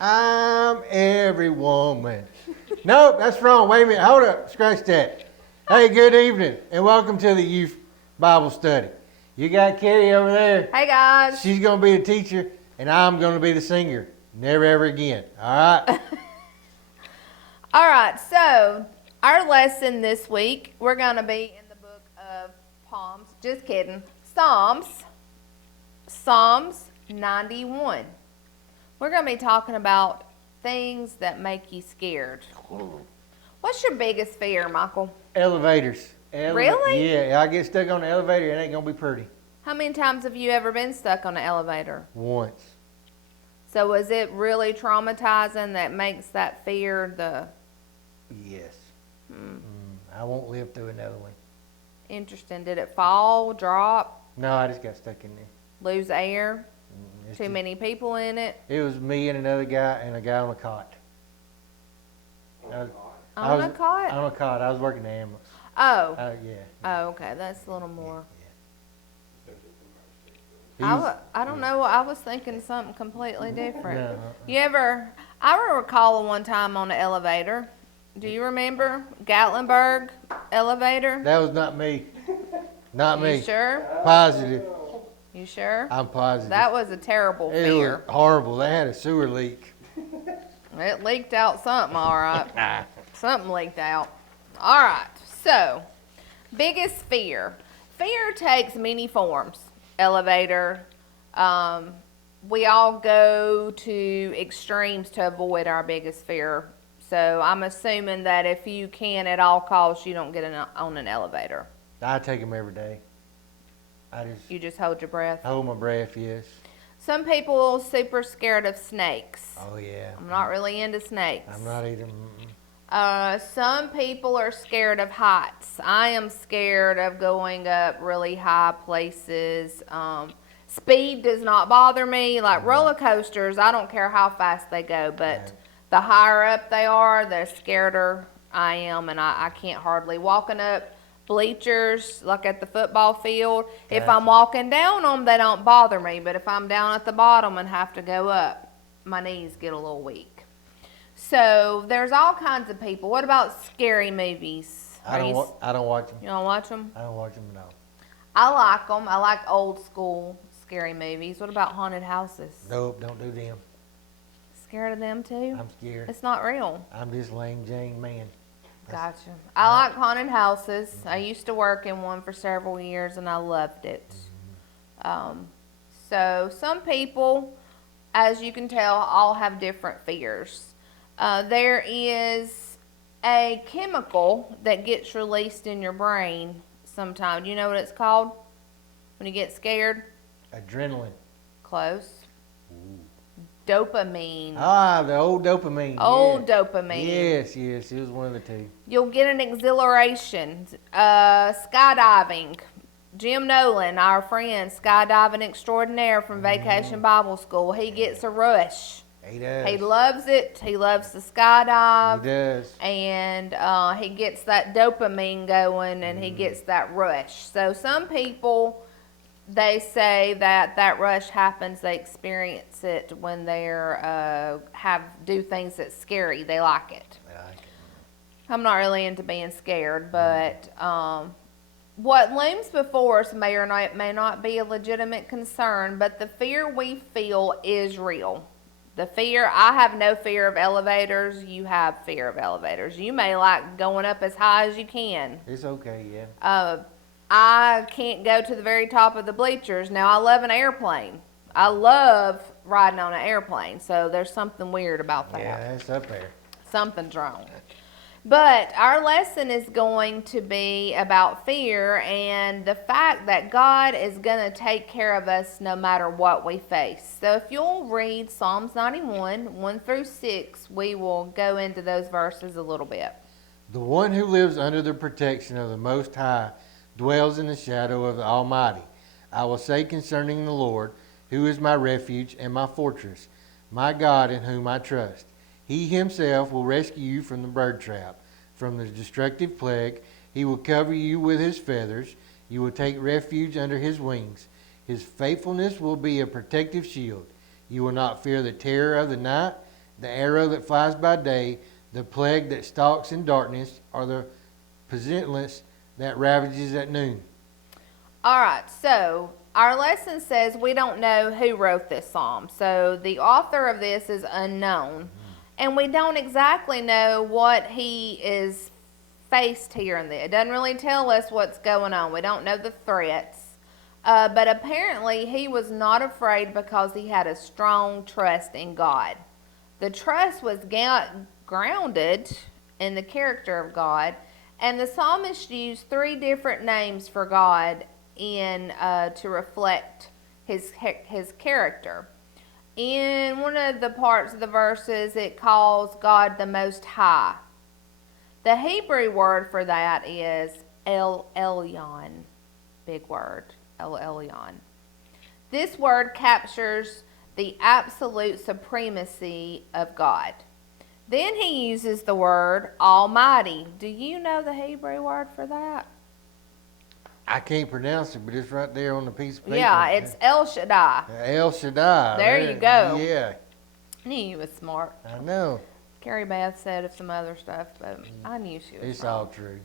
I'm every woman. Nope, that's wrong. Wait a minute. Hold up. Scratch that. Hey, good evening, and welcome to the Youth Bible Study. You got Carrie over there. Hey guys. She's going to be the teacher, and I'm going to be the singer. Never ever again. All right? All right, so our lesson this week, we're going to be in the book of Psalms. Just kidding. Psalms 91. We're going to be talking about things that make you scared. What's your biggest fear, Michael? Elevators. Really? Yeah, I get stuck on the elevator, it ain't going to be pretty. How many times have you ever been stuck on an elevator? Once. So is it really traumatizing that makes that fear the... Yes. I won't live through another one. Interesting. Did it fall, drop, No, I just got stuck in there. lose air? It's Too just- many people in it? It was me and another guy and a guy on a cot. I was On a cot? On a cot. I was working the ambulance. Oh. Yeah. Oh, okay. That's a little more. He was- I don't know. I was thinking something completely different. No. I recall one time on the elevator. Do you remember Gatlinburg elevator? That was not me. Not me. You sure? Positive. You sure? I'm positive. That was a terrible It fear. was horrible. They had a sewer leak. It leaked out something, all right. Something leaked out. All right. So, biggest fear. Fear takes many forms. Elevator. We all go to extremes to avoid our biggest fear. So, I'm assuming that if you can at all costs, you don't get on an elevator. I take them every day. You just hold your breath. Hold my breath, yes. Some people are super scared of snakes. Oh, yeah. I'm not really into snakes. I'm not even. Some people are scared of heights. I am scared of going up really high places. Speed does not bother me. Like roller coasters, I don't care how fast they go, but Right. the higher up they are, the scareder I am, and I can't hardly. Walking up bleachers, like at the football field, if Gotcha. I'm walking down them, they don't bother me, but if I'm down at the bottom and have to go up, my knees get a little weak. So there's all kinds of people. What about scary movies? I don't watch them. You don't watch them? I don't watch them at all. I like them. I like old school scary movies. What about haunted houses? Nope, don't do them. Scared of them too? I'm scared. It's not real. I'm just lame Jane man. Gotcha. I like haunted houses. I used to work in one for several years and I loved it. So some people, as you can tell, all have different fears. There is a chemical that gets released in your brain sometimes. Do you know what it's called when you get scared? Adrenaline. Close. Dopamine. Ah, the old dopamine. Old yeah. dopamine. Yes, it was one of the two. You'll get an exhilaration. Skydiving. Jim Nolan, our friend, skydiving extraordinaire from Vacation Bible School, he gets a rush. He does. He loves it. He loves to skydive. He does. And he gets that dopamine going and he gets that rush. So some people, they say that rush happens, they experience it when they're do things that's scary. They like it. I like it. I'm not really into being scared, but what looms before us may or may not be a legitimate concern, but the fear we feel is real. The fear, I have no fear of elevators. You have fear of elevators. You may like going up as high as you can. It's okay, yeah. I can't go to the very top of the bleachers. Now, I love an airplane. I love riding on an airplane, so there's something weird about that. Yeah, it's up there. Something's wrong. But our lesson is going to be about fear and the fact that God is going to take care of us no matter what we face. So if you'll read Psalms 91, 1 through 6, we will go into those verses a little bit. The one who lives under the protection of the Most High dwells in the shadow of the Almighty. I will say concerning the Lord, who is my refuge and my fortress, my God in whom I trust. He himself will rescue you from the bird trap, from the destructive plague. He will cover you with his feathers. You will take refuge under his wings. His faithfulness will be a protective shield. You will not fear the terror of the night, the arrow that flies by day, the plague that stalks in darkness, or the pestilence that ravages at noon. All right, so our lesson says we don't know who wrote this psalm. So the author of this is unknown. And we don't exactly know what he is faced here and there. It doesn't really tell us what's going on. We don't know the threats. But apparently he was not afraid because he had a strong trust in God. The trust was grounded in the character of God. And the psalmist used 3 different names for God to reflect his character. In one of the parts of the verses, it calls God the Most High. The Hebrew word for that is El Elyon. Big word, El Elyon. This word captures the absolute supremacy of God. Then he uses the word Almighty. Do you know the Hebrew word for that? I can't pronounce it, but it's right there on the piece of paper. Yeah, it's El Shaddai. El Shaddai. There you go. Yeah. I knew you was smart. I know. Carrie Beth said some other stuff, but I knew she was It's wrong. all true.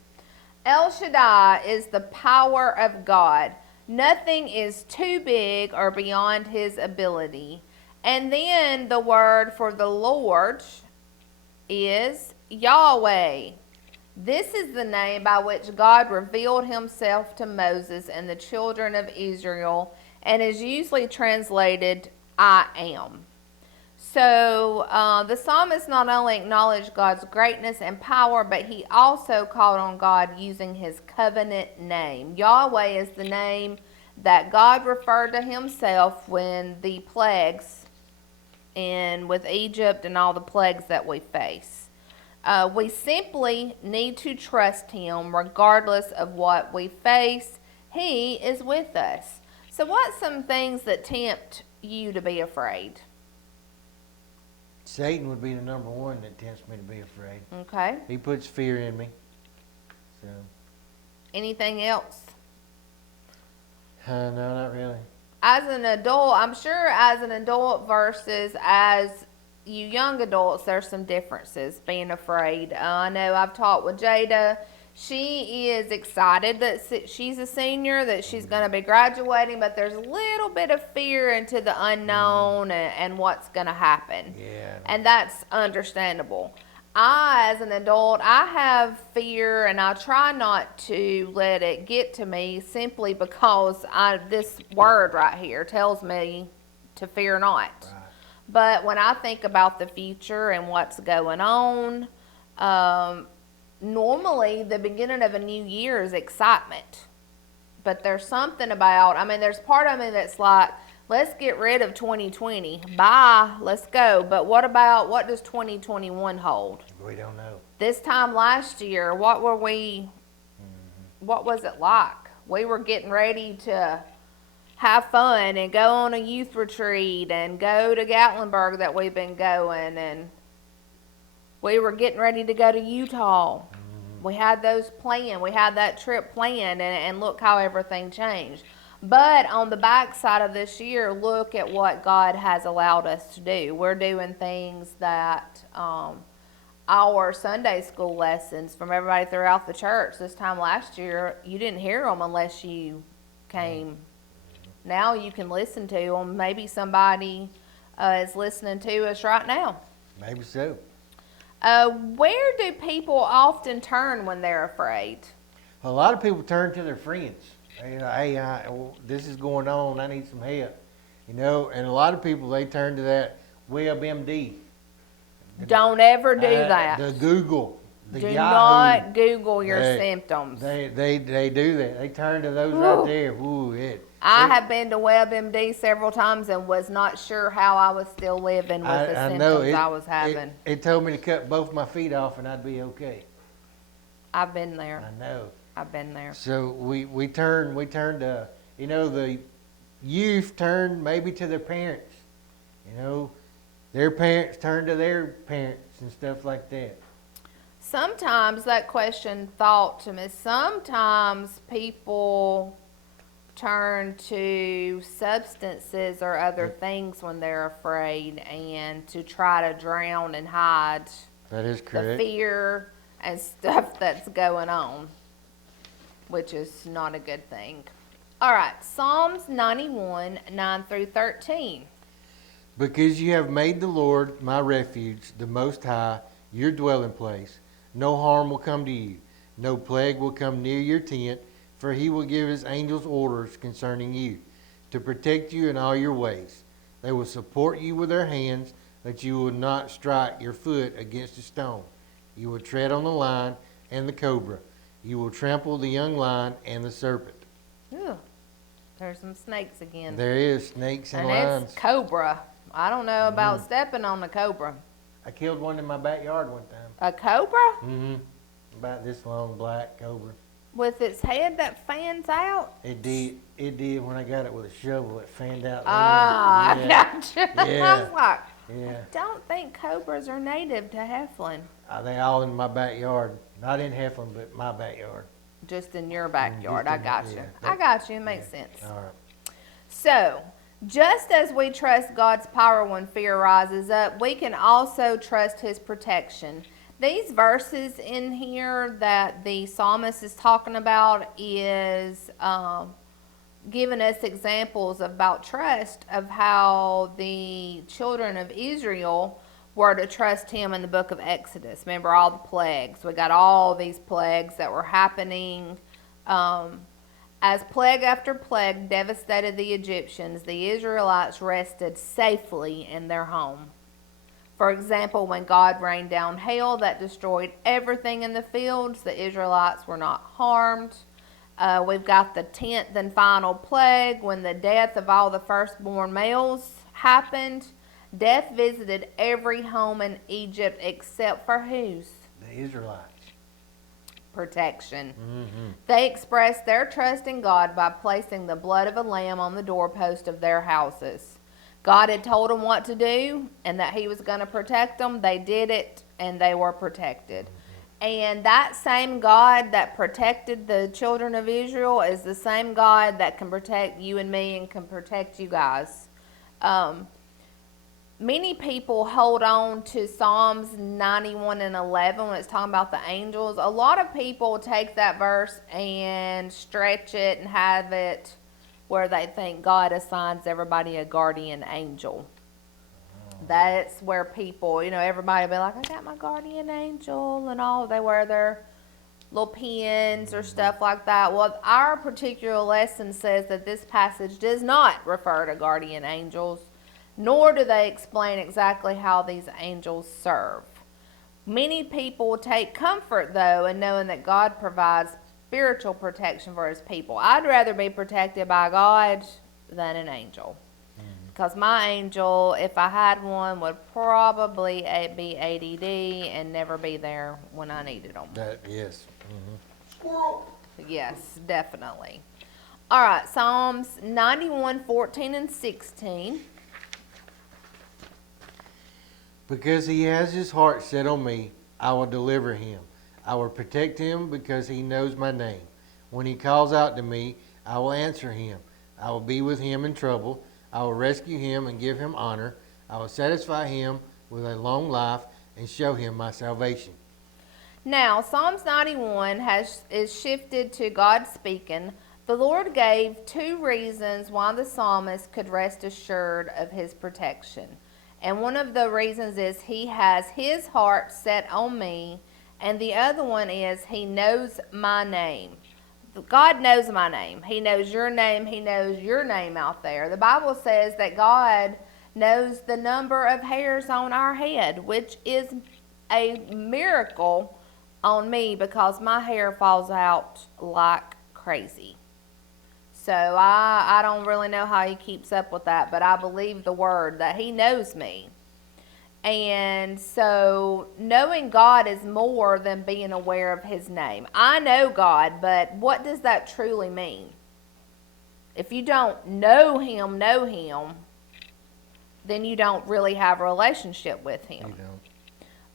El Shaddai is the power of God. Nothing is too big or beyond his ability. And then the word for the Lord is Yahweh. This is the name by which God revealed himself to Moses and the children of Israel, and is usually translated, I am. So the psalmist not only acknowledged God's greatness and power, but he also called on God using his covenant name. Yahweh is the name that God referred to himself when the plagues and with Egypt and all the plagues that we face. We simply need to trust him regardless of what we face. He is with us. So what's some things that tempt you to be afraid? Satan would be the number one that tempts me to be afraid. Okay. He puts fear in me. So. Anything else? No, not really. As an adult, I'm sure as an adult versus as you young adults, there's some differences being afraid. I know I've talked with Jada. She is excited that she's a senior, that she's going to be graduating, but there's a little bit of fear into the unknown and what's going to happen. Yeah. And that's understandable. As an adult, I have fear, and I try not to let it get to me simply because this word right here tells me to fear not. Right. But when I think about the future and what's going on, normally the beginning of a new year is excitement. But there's something about, there's part of me that's like, let's get rid of 2020. Bye, let's go. But what does 2021 hold? We don't know. This time last year, what was it like? We were getting ready to have fun and go on a youth retreat and go to Gatlinburg that we've been going, and we were getting ready to go to Utah. We had those planned. We had that trip planned, and look how everything changed. But on the backside of this year, look at what God has allowed us to do. We're doing things that our Sunday school lessons from everybody throughout the church this time last year, you didn't hear them unless you came. Now you can listen to them. Maybe somebody is listening to us right now. Maybe so. Where do people often turn when they're afraid? A lot of people turn to their friends. Hey, this is going on. I need some help. And a lot of people, they turn to that WebMD. Don't ever do that. The Google. The Do Yahoo. not Google your symptoms. They do that. They turn to those right there. I have been to WebMD several times and was not sure how I was still living with the symptoms I was having. It told me to cut both my feet off and I'd be okay. I've been there. I know. I've been there. So we turned to, the youth turned maybe to their parents. Their parents turned to their parents and stuff like that. Sometimes that question thought to me, sometimes people turn to substances or other things when they're afraid and to try to drown and hide That is the correct. fear and stuff that's going on, which is not a good thing. All right, Psalms 91, 9 through 13. Because you have made the Lord my refuge, the Most High, your dwelling place, no harm will come to you, no plague will come near your tent, for he will give his angels orders concerning you, to protect you in all your ways. They will support you with their hands, that you will not strike your foot against a stone. You will tread on the lion and the cobra. You will trample the young lion and the serpent. Ew, there's some snakes again. There is snakes and And lions. it's cobra. I don't know about stepping on the cobra. I killed one in my backyard one time. A cobra? Mm-hmm. About this long, black cobra. With its head that fans out? It did. It did when I got it with a shovel. It fanned out. Ah, there. I gotcha. I Yeah. was like, Yeah. I don't think cobras are native to Heflin. They all in my backyard. Not in Heflin, but my backyard. Just in your backyard. just I in- got you. yeah, I got you. It makes sense. All right. So, just as we trust God's power when fear rises up, we can also trust His protection. These verses in here that the psalmist is talking about is giving us examples about trust, of how the children of Israel were to trust Him in the book of Exodus. Remember all the plagues. We got all these plagues that were happening. As plague after plague devastated the Egyptians, the Israelites rested safely in their home. For example, when God rained down hail that destroyed everything in the fields, the Israelites were not harmed. We've got the 10th and final plague, when the death of all the firstborn males happened. Death visited every home in Egypt except for whose? The Israelites. Protection. Mm-hmm. They expressed their trust in God by placing the blood of a lamb on the doorpost of their houses. God had told them what to do and that He was going to protect them. They did it and they were protected. And that same God that protected the children of Israel is the same God that can protect you and me and can protect you guys. Many people hold on to Psalms 91 and 11 when it's talking about the angels. A lot of people take that verse and stretch it and have it where they think God assigns everybody a guardian angel. That's where people, everybody will be like, I got my guardian angel and all. They wear their little pins or stuff like that. Well, our particular lesson says that this passage does not refer to guardian angels, nor do they explain exactly how these angels serve. Many people take comfort, though, in knowing that God provides spiritual protection for His people. I'd rather be protected by God than an angel. Because my angel, if I had one, would probably be ADD and never be there when I needed them. Yes. Squirrel. Yes, definitely. All right, Psalms 91, 14, and 16. Because he has his heart set on me, I will deliver him. I will protect him because he knows my name. When he calls out to me, I will answer him. I will be with him in trouble. I will rescue him and give him honor. I will satisfy him with a long life and show him my salvation. Now, Psalms 91 is shifted to God speaking. The Lord gave two reasons why the psalmist could rest assured of His protection. And one of the reasons is He has His heart set on me, and the other one is He knows my name. God knows my name. He knows your name. He knows your name out there. The Bible says that God knows the number of hairs on our head, which is a miracle on me because my hair falls out like crazy. So I don't really know how He keeps up with that, but I believe the word that He knows me. And so knowing God is more than being aware of His name. I know God, but what does that truly mean? If you don't know Him, then you don't really have a relationship with Him. You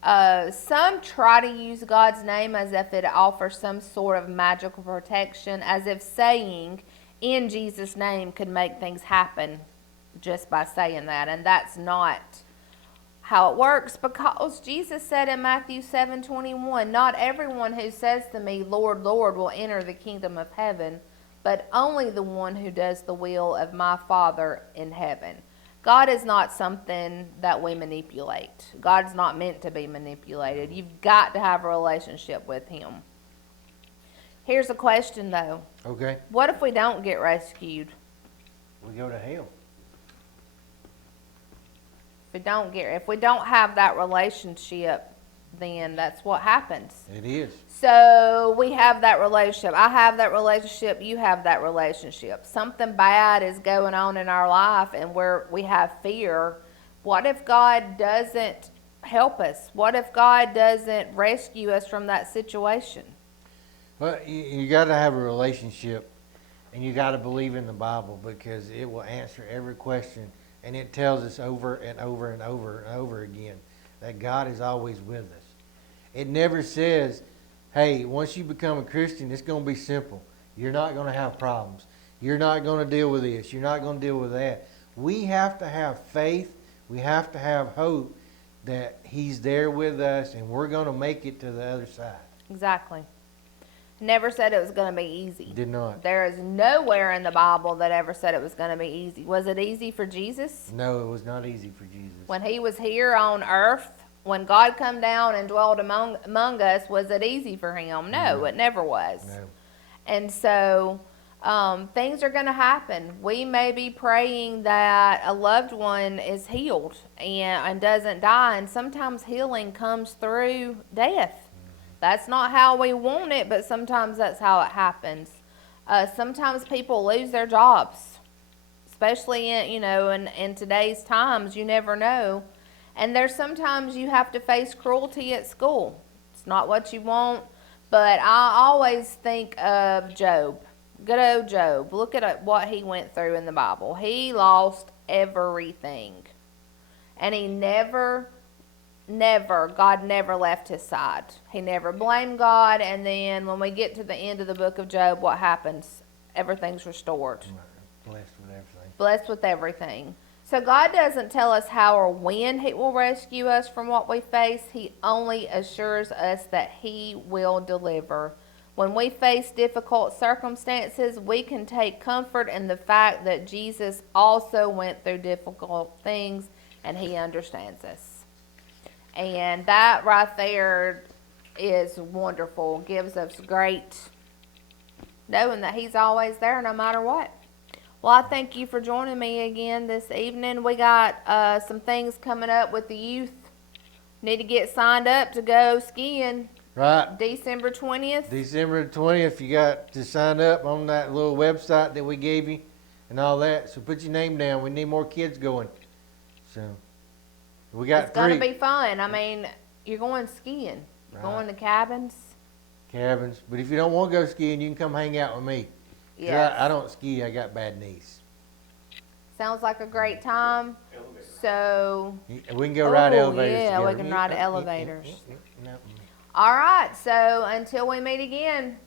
don't. Some try to use God's name as if it offers some sort of magical protection, as if saying, in Jesus' name could make things happen just by saying that. And that's not how it works, because Jesus said in Matthew 7:21, not everyone who says to me, Lord, Lord, will enter the kingdom of heaven, but only the one who does the will of my Father in heaven. God is not something that we manipulate. God's not meant to be manipulated. You've got to have a relationship with him. Here's a question, though. Okay. What if we don't get rescued? We go to hell. If we don't have that relationship, then that's what happens. It is. So we have that relationship. I have that relationship. You have that relationship. Something bad is going on in our life, and we have fear. What if God doesn't help us? What if God doesn't rescue us from that situation? Well, you got to have a relationship, and you got to believe in the Bible, because it will answer every question, and it tells us over and over and over and over again that God is always with us. It never says, hey, once you become a Christian, it's going to be simple. You're not going to have problems. You're not going to deal with this. You're not going to deal with that. We have to have faith. We have to have hope that he's there with us, and we're going to make it to the other side. Exactly. Never said it was going to be easy. Did not. There is nowhere in the Bible that ever said it was going to be easy. Was it easy for Jesus? No, it was not easy for Jesus. When he was here on earth, when God come down and dwelled among us, was it easy for him? No, it never was. No. And so things are going to happen. We may be praying that a loved one is healed and doesn't die, and sometimes healing comes through death. That's not how we want it, but sometimes that's how it happens. Sometimes people lose their jobs, especially in today's times. You never know. And there's sometimes you have to face cruelty at school. It's not what you want, but I always think of Job. Good old Job. Look at what he went through in the Bible. He lost everything. And he God never left his side. He never blamed God. And then when we get to the end of the book of Job, what happens? Everything's restored. Blessed with everything. Blessed with everything. So God doesn't tell us how or when he will rescue us from what we face. He only assures us that he will deliver. When we face difficult circumstances, we can take comfort in the fact that Jesus also went through difficult things and he understands us. And that right there is wonderful. Gives us great knowing that he's always there no matter what. Well, I thank you for joining me again this evening. We got some things coming up with the youth. Need to get signed up to go skiing. Right. December 20th. December 20th, you got to sign up on that little website that we gave you and all that. So put your name down. We need more kids going. So we got It's going to be fun. I mean, you're going skiing. You're Right. going to cabins. But if you don't want to go skiing, you can come hang out with me. 'Cause Yes. I don't ski. I got bad knees. Sounds like a great time. So, We can go ride elevators yeah, we together. can ride elevators. No. all right. So, until we meet again,